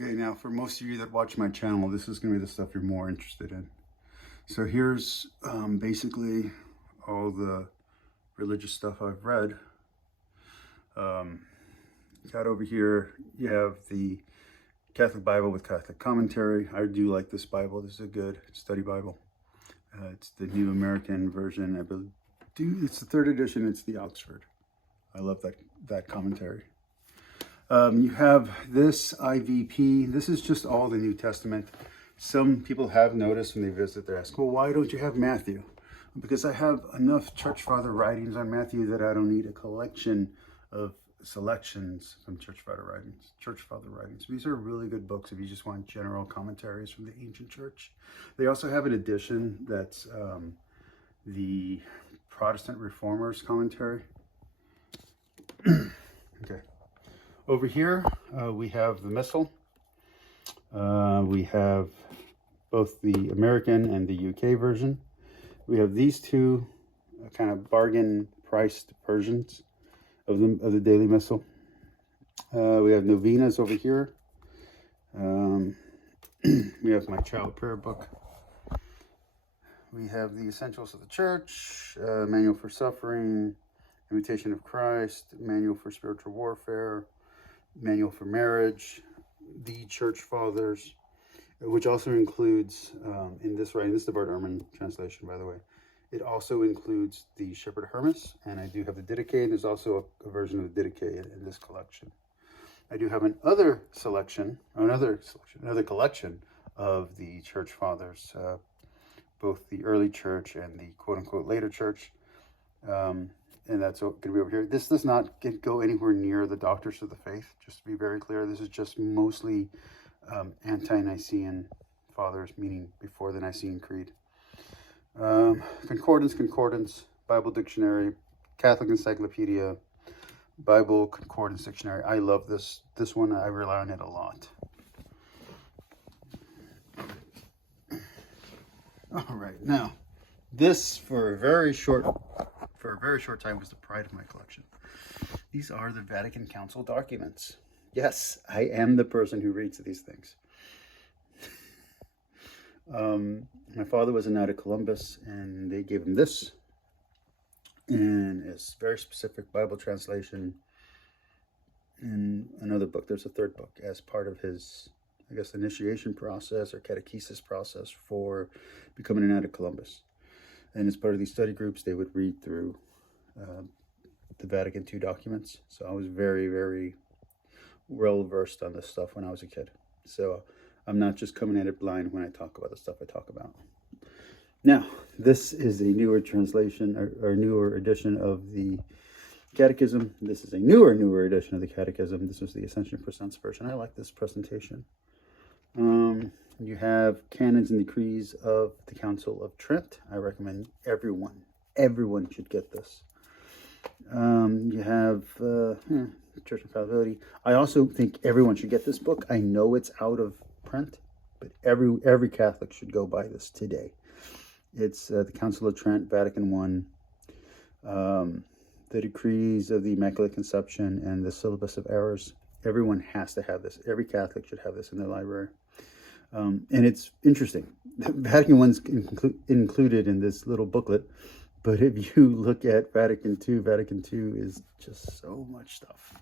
Okay, now for most of you that watch my channel, this is going to be the stuff you're more interested in. So here's basically all the religious stuff I've read. Got over here, you have the Catholic Bible with Catholic commentary. I do like this Bible. This is a good study Bible. It's the New American Version. I believe it's the 3rd edition. It's the Oxford. I love that commentary. You have this IVP. This is just all the New Testament. Some people have noticed when they visit, they ask, well, why don't you have Matthew? Because I have enough church father writings on Matthew that I don't need a collection of selections from church father writings. These are really good books if you just want general commentaries from the ancient church. They also have an edition that's the Protestant Reformers commentary. Okay. Over here, we have the Missal. We have both the American and the UK version. We have these two kind of bargain priced versions of the Daily Missal. We have novenas over here. We have my child prayer book. We have the Essentials of the Church, Manual for Suffering, Imitation of Christ, Manual for Spiritual Warfare, Manual for Marriage, the Church Fathers, which also includes, in this writing, this is the Bart Ehrman translation, by the way, it also includes the Shepherd Hermas, and I do have the Didache. There's also a version of the Didache in this collection. I do have another collection of the Church Fathers, both the early church and the quote-unquote later church. And that's going to be over here. This does not go anywhere near the Doctors of the Faith, just to be very clear. This is just mostly ante-Nicene fathers, meaning before the Nicene Creed. Concordance, Bible Dictionary, Catholic Encyclopedia, Bible Concordance Dictionary. I love this one. I rely on it a lot. All right, now this for a very short time was the pride of my collection. These are the Vatican Council documents. Yes, I am the person who reads these things. My father was a Knight of Columbus, and they gave him this in a very specific Bible translation in another book. There's a 3rd book as part of his, I guess, initiation process or catechesis process for becoming a Knight of Columbus. And as part of these study groups, they would read through the Vatican II documents. So I was very, very well versed on this stuff when I was a kid. So I'm not just coming at it blind when I talk about the stuff I talk about. Now, this is a newer translation or newer edition of the Catechism. This is a newer edition of the Catechism. This was the Ascension Presents version. I like this presentation. You have Canons and Decrees of the Council of Trent. I recommend everyone should get this. You have Church Infallibility. I also think everyone should get this book. I know it's out of print, but every Catholic should go buy this today. It's the Council of Trent, Vatican I, the Decrees of the Immaculate Conception, and the Syllabus of Errors. Everyone has to have this. Every Catholic should have this in their library. And it's interesting. Vatican I's included in this little booklet, but if you look at Vatican II is just so much stuff.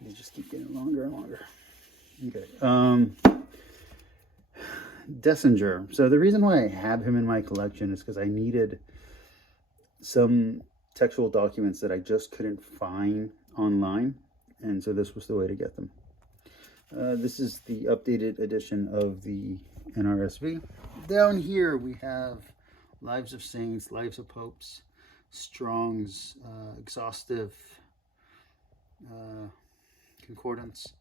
They just keep getting longer and longer. Okay. Dessinger. So the reason why I have him in my collection is because I needed some textual documents that I just couldn't find online, and so this was the way to get them. This is the updated edition of the NRSV. Down here we have Lives of Saints, Lives of Popes, Strong's exhaustive concordance.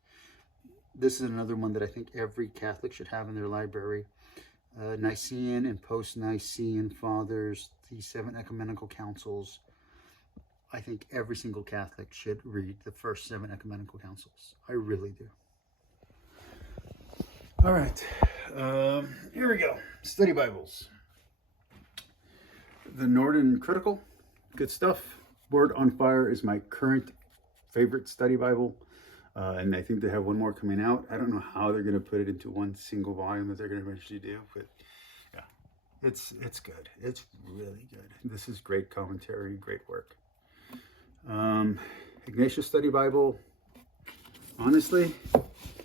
This is another one that I think every Catholic should have in their library. Nicene and post-Nicene Fathers, the 7 ecumenical councils. I think every single Catholic should read the first 7 ecumenical councils. I really do. All right, here we go. Study Bibles. The Norton Critical, good stuff. Word on Fire is my current favorite study Bible. And I think they have one more coming out. I don't know how they're going to put it into one single volume that they're going to eventually do, but yeah, it's good. It's really good. This is great commentary, great work. Ignatius Study Bible. Honestly,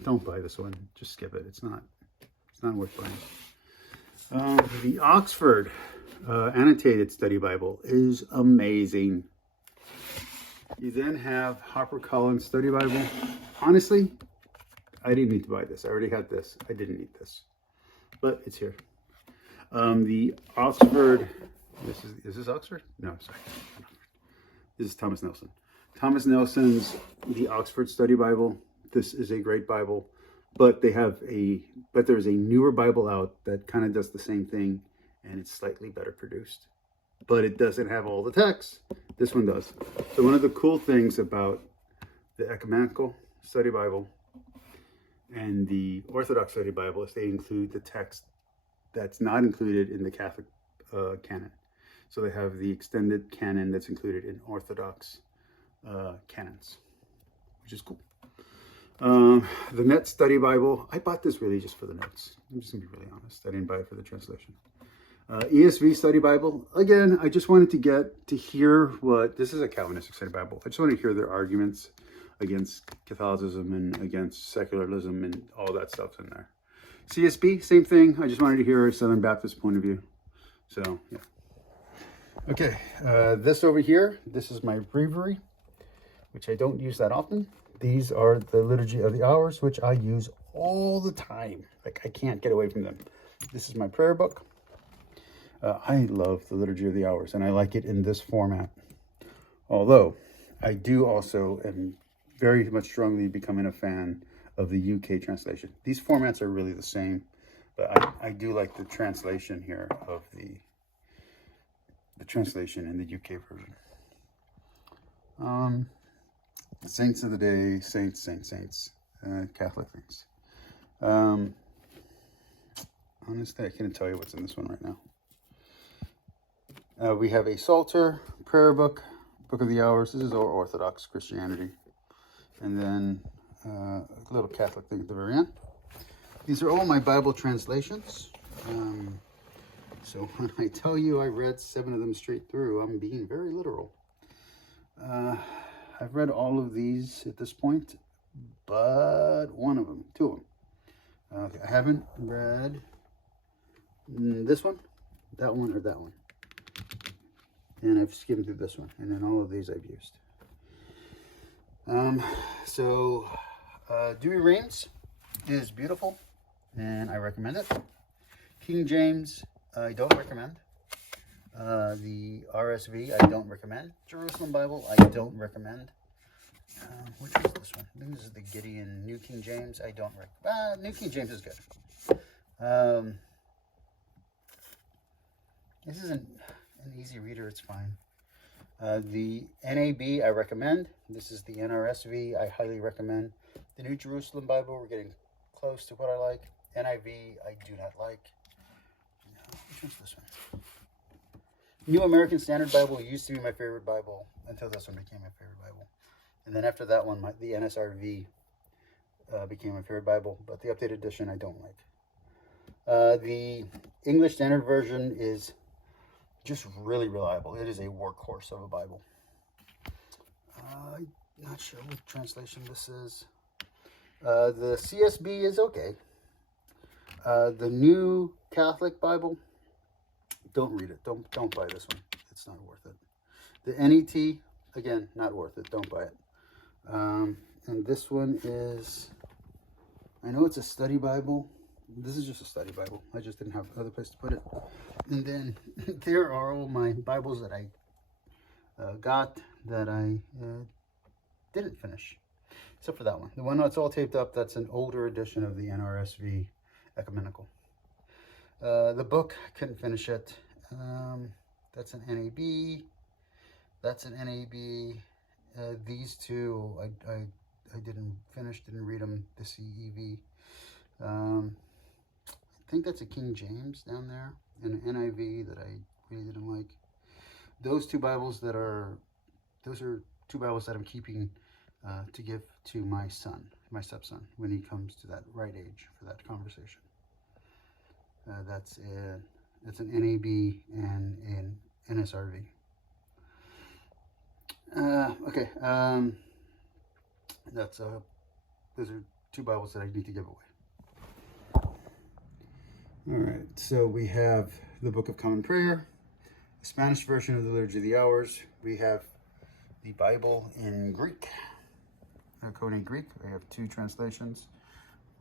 don't buy this one. Just skip it. It's not worth buying. The Oxford Annotated Study Bible is amazing. You then have HarperCollins Study Bible. Honestly, I didn't need to buy this. I already had this. I didn't need this, but it's here. The Oxford. Is this Oxford? No, sorry. This is Thomas Nelson. Thomas Nelson's The Oxford Study Bible. This is a great Bible, but there's a newer Bible out that kind of does the same thing, and it's slightly better produced. But it doesn't have all the text. This one does. So one of the cool things about the Ecumenical Study Bible and the Orthodox Study Bible is they include the text that's not included in the Catholic canon. So they have the extended canon that's included in Orthodox canons, which is cool. The Net Study Bible, I bought this really just for the notes. I'm just gonna be really honest. I didn't buy it for the translation. ESV Study Bible, again, I just wanted to get to hear this is a Calvinistic Study Bible. I just want to hear their arguments against Catholicism and against secularism and all that stuff's in there. CSB, same thing. I just wanted to hear a Southern Baptist point of view. So, yeah. Okay, this over here, this is my breviary, which I don't use that often. These are the Liturgy of the Hours, which I use all the time. Like, I can't get away from them. This is my prayer book. I love the Liturgy of the Hours, and I like it in this format. Although, I do also am very much strongly becoming a fan of the UK translation. These formats are really the same, but I do like the translation here of the translation in the UK version. Saints of the Day, saints, Catholic things. Honestly, I can't tell you what's in this one right now. We have a Psalter, prayer book, Book of the Hours. This is our Orthodox Christianity. And then a little Catholic thing at the very end. These are all my Bible translations. So when I tell you I read 7 of them straight through, I'm being very literal. I've read all of these at this point, but 2 of them. Okay, I haven't read this one, that one, or that one. And I've skimmed through this one, and then all of these I've used. Dewey Reigns is beautiful, and I recommend it. King James, I don't recommend. The RSV, I don't recommend. Jerusalem Bible, I don't recommend. Which is this one? I think this is the Gideon New King James. I don't recommend. New King James is good. This isn't an easy reader. It's fine. The NAB, I recommend. This is the NRSV. I highly recommend. The New Jerusalem Bible, we're getting close to what I like. NIV, I do not like. Which one's this one? New American Standard Bible used to be my favorite Bible until this one became my favorite Bible. And then after that one, the NSRV became my favorite Bible, but the updated edition I don't like. The English Standard Version is just really reliable. It is a workhorse of a Bible. I'm not sure what translation this is. The CSB is okay. The New Catholic Bible, don't read it. Don't buy this one. It's not worth it. The NET, again, not worth it. Don't buy it. And this one is, I know it's a study Bible. This is just a study Bible. I just didn't have another place to put it. And then there are all my Bibles that I got that I didn't finish, except for that one. The one that's all taped up, that's an older edition of the NRSV Ecumenical. The book, couldn't finish it. That's an NAB. That's an NAB. These two, I didn't finish, didn't read them, the CEV. I think that's a King James down there, and an NIV that I really didn't like. Those are 2 Bibles that I'm keeping to give to my son, my stepson, when he comes to that right age for that conversation. It's an NAB and an NSRV. Okay. Those are two Bibles that I need to give away. All right. So we have the Book of Common Prayer, the Spanish version of the Liturgy of the Hours. We have the Bible in Greek, Koine Greek. I have two translations.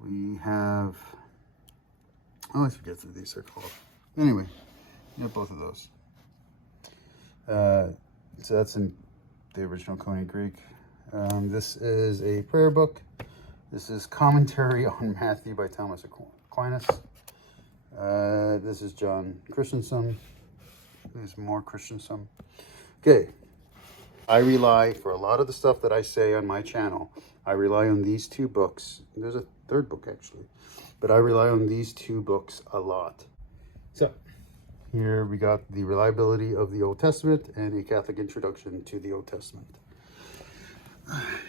We have, I forget what these are called. Anyway, we have both of those. So that's in the original Koine Greek. This is a prayer book. This is Commentary on Matthew by Thomas Aquinas. This is John Christensen. There's more Christensen. Okay. I rely, for a lot of the stuff that I say on my channel, I rely on these two books. There's a third book, actually. But I rely on these two books a lot. So, here we got the reliability of the Old Testament and a Catholic introduction to the Old Testament.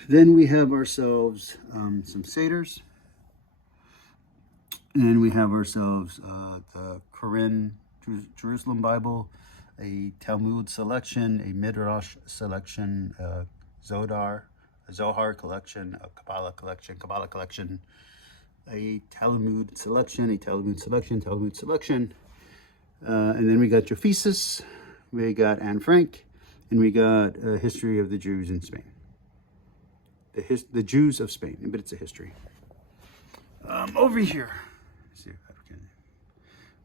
Then we have ourselves some Seders. And we have ourselves the Koran Jerusalem Bible, a Talmud selection, a Midrash selection, Zohar collection, a Kabbalah collection, a Talmud selection, and then we got Josephus, we got Anne Frank, and we got a history of the Jews in Spain. The Jews of Spain, but it's a history. Over here, let's see if I can.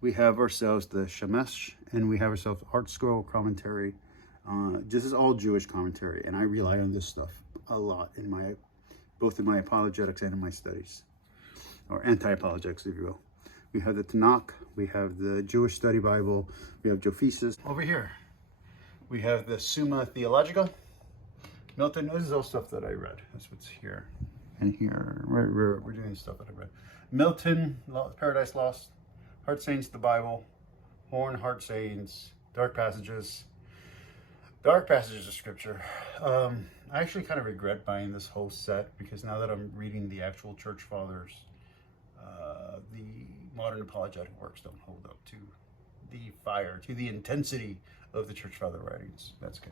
We have ourselves the Shemesh, and we have ourselves Art Scroll commentary. This is all Jewish commentary, and I rely on this stuff a lot in both in my apologetics and in my studies, or anti-apologetics, if you will. We have the Tanakh, we have the Jewish Study Bible, we have Josephus. Over here, we have the Summa Theological. Milton, this is all stuff that I read. That's what's here. And here, we're doing stuff that I read. Milton, Paradise Lost, Heart Sayings, the Bible, Horn, Heart Sayings, Dark Passages of Scripture. I actually kind of regret buying this whole set because now that I'm reading the actual Church Fathers, the modern apologetic works don't hold up to the fire, to the intensity of the Church Father writings. That's good.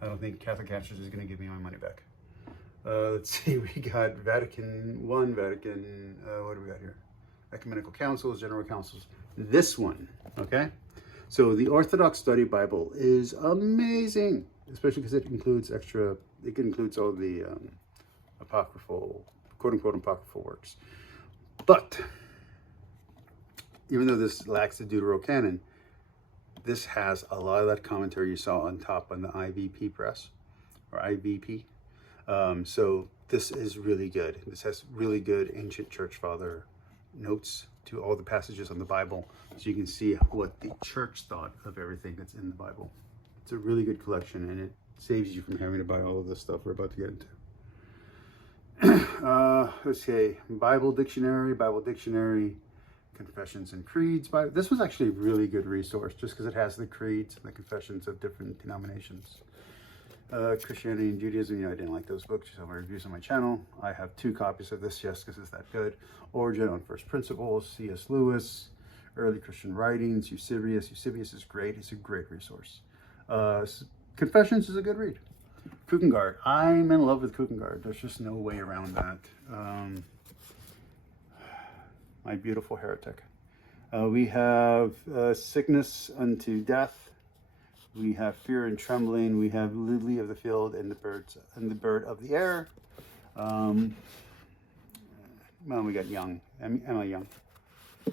I don't think Catholic Answers is going to give me my money back. Let's see, we got Vatican I, what do we got here? Ecumenical Councils, General Councils. This one, okay? So the Orthodox Study Bible is amazing, especially because it includes all the apocryphal, quote-unquote apocryphal works. But, even though this lacks the Deuterocanon, this has a lot of that commentary you saw on top on the IVP press, or IVP. So this is really good. This has really good ancient church father notes to all the passages on the Bible, so you can see what the church thought of everything that's in the Bible. It's a really good collection, and it saves you from having to buy all of this stuff we're about to get into. Let's see, Bible Dictionary, Confessions and Creeds. This was actually a really good resource just because it has the creeds and the confessions of different denominations. Christianity and Judaism, I didn't like those books. You saw my reviews on my channel. I have 2 copies of this just because it's that good. Origin on First Principles, C.S. Lewis, Early Christian Writings, Eusebius. Eusebius is great. It's a great resource. Confessions is a good read. Kierkegaard. I'm in love with Kierkegaard. There's just no way around that. My Beautiful Heretic. We have Sickness unto Death. We have Fear and Trembling. We have Lily of the Field and the Bird of the Air. Well, we got Emma Young.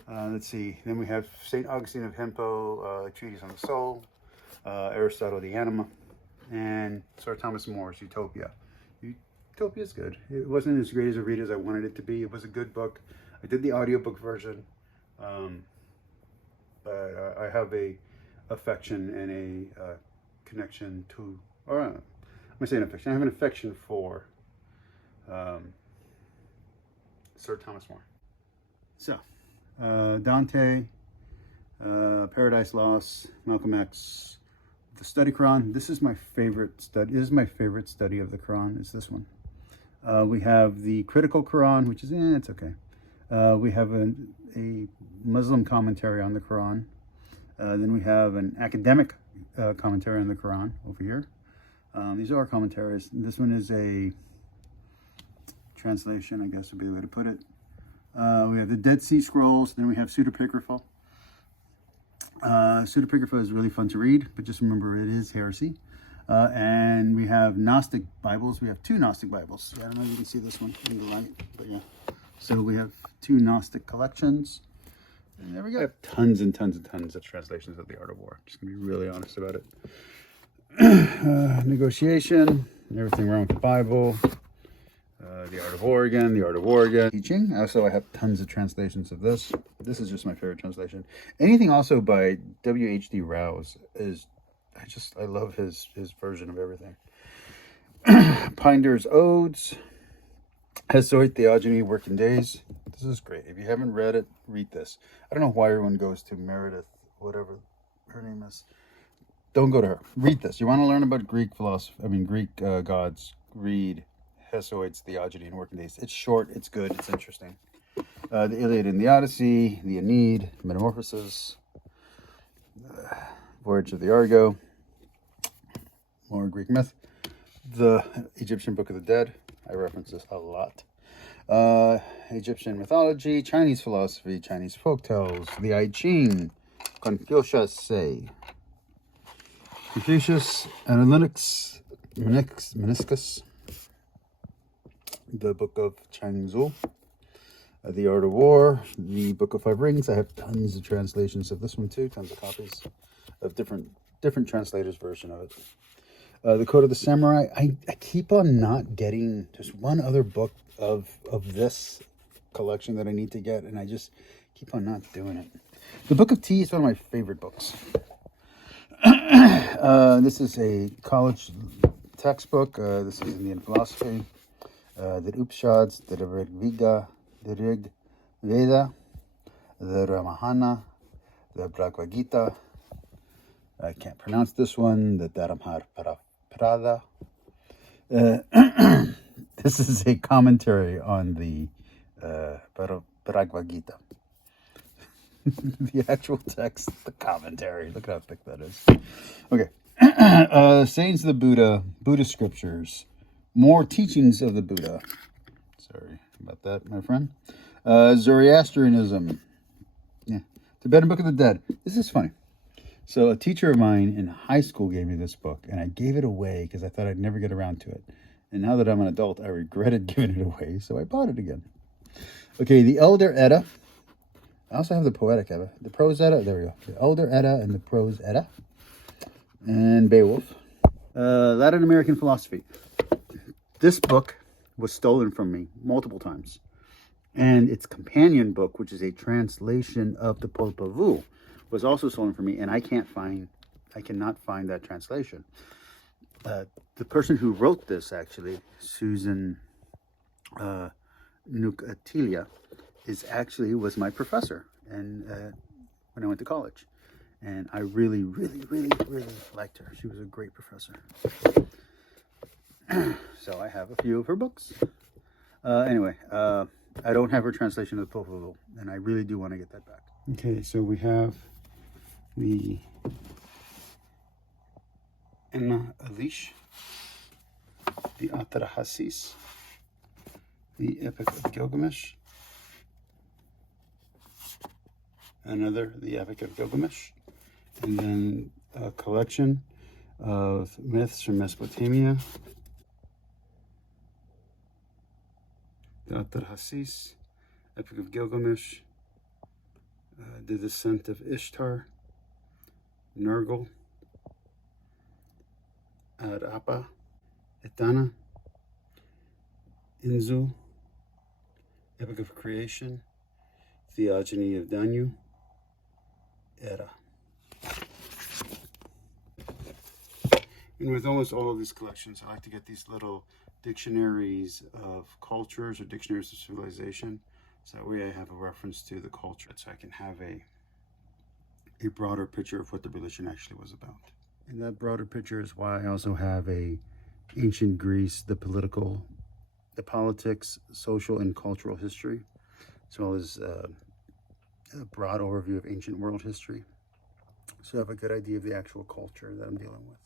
Let's see. Then we have St. Augustine of Hippo, Treatise on the Soul, Aristotle, the Anima, and Sir Thomas More's Utopia. Utopia is good. It wasn't as great as a read as I wanted it to be. It was a good book. I did the audiobook version, but I have a affection and a connection to, or I'm gonna say an affection. I have an affection for Sir Thomas More. So, Dante, Paradise Lost, Malcolm X, the study Quran. This is my favorite study. This is my favorite study of the Quran. Is this one. We have the critical Quran, which is it's okay. We have a Muslim commentary on the Quran. Then we have an academic commentary on the Quran over here. These are our commentaries. This one is a translation, I guess would be the way to put it. We have the Dead Sea Scrolls. Then we have Pseudepigrapha. Pseudepigrapha is really fun to read, but just remember it is heresy. And we have Gnostic Bibles. We have 2 Gnostic Bibles. I don't know if you can see this one in the light, but yeah. So we have 2 Gnostic collections. And there we go. I have tons and tons and tons of translations of The Art of War. Just going to be really honest about it. Negotiation, everything wrong with the Bible. The Art of War again, The Art of War again. Teaching. Also, I have tons of translations of this. This is just my favorite translation. Anything also by W.H.D. Rouse is, I love his version of everything. Pinder's Odes. Hesiod Theogony, Working Days. This is great. If you haven't read it, read this. I don't know why everyone goes to Meredith, whatever her name is. Don't go to her. Read this. You want to learn about Greek philosophy, Greek gods, read Hesiod's Theogony and Working Days. It's short, it's good, it's interesting. The Iliad and the Odyssey, the Aeneid, Metamorphoses, Voyage of the Argo, more Greek myth, the Egyptian Book of the Dead. I reference this a lot. Egyptian mythology, Chinese philosophy, Chinese folktales, the I Ching, Confucius, Analytics, Meniscus, the Book of Changzhou, The Art of War, the Book of Five Rings. I have tons of translations of this one too, tons of copies of different translators' version of it. The Code of the Samurai. I keep on not getting just one other book of this collection that I need to get, and I just keep on not doing it. The Book of Tea is one of my favorite books. This is a college textbook. This is Indian philosophy. The Upanishads, the Rig Veda, the Ramayana, the Bhagavad Gita. I can't pronounce this one. The Dharamharpada. This is a commentary on the Bhagavad Gita. The actual text, the commentary. Look how thick that is. Okay. Sayings of the Buddha, Buddhist scriptures, more teachings of the Buddha. Sorry about that, my friend. Zoroastrianism. Yeah. Tibetan Book of the Dead. This is funny. So a teacher of mine in high school gave me this book, and I gave it away because I thought I'd never get around to it. And now that I'm an adult, I regretted giving it away, so I bought it again. Okay, the Elder Edda. I also have the Poetic Edda. The Prose Edda, there we go. The Elder Edda and the Prose Edda. And Beowulf. Latin American philosophy. This book was stolen from me multiple times. And its companion book, which is a translation of the Popol Vuh, was also stolen from me, and I cannot find that translation. The person who wrote this, actually, Susan Nucatilia, was my professor and when I went to college. And I really, really, really, really liked her. She was a great professor. So I have a few of her books. Anyway, I don't have her translation of the Popol Vuh, and I really do want to get that back. Okay, so we have the Emma Elish, the Atrahasis, the Epic of Gilgamesh, the Epic of Gilgamesh, and then a collection of myths from Mesopotamia, the Atrahasis, Epic of Gilgamesh, the Descent of Ishtar, Nergal, Arapa, Etana, Inzu, Epic of Creation, Theogony of Danu, Era. And with almost all of these collections, I like to get these little dictionaries of cultures or dictionaries of civilization. So that way I have a reference to the culture, so I can have a broader picture of what the religion actually was about. And that broader picture is why I also have a ancient Greece, the politics, social, and cultural history, as well as a broad overview of ancient world history. So I have a good idea of the actual culture that I'm dealing with.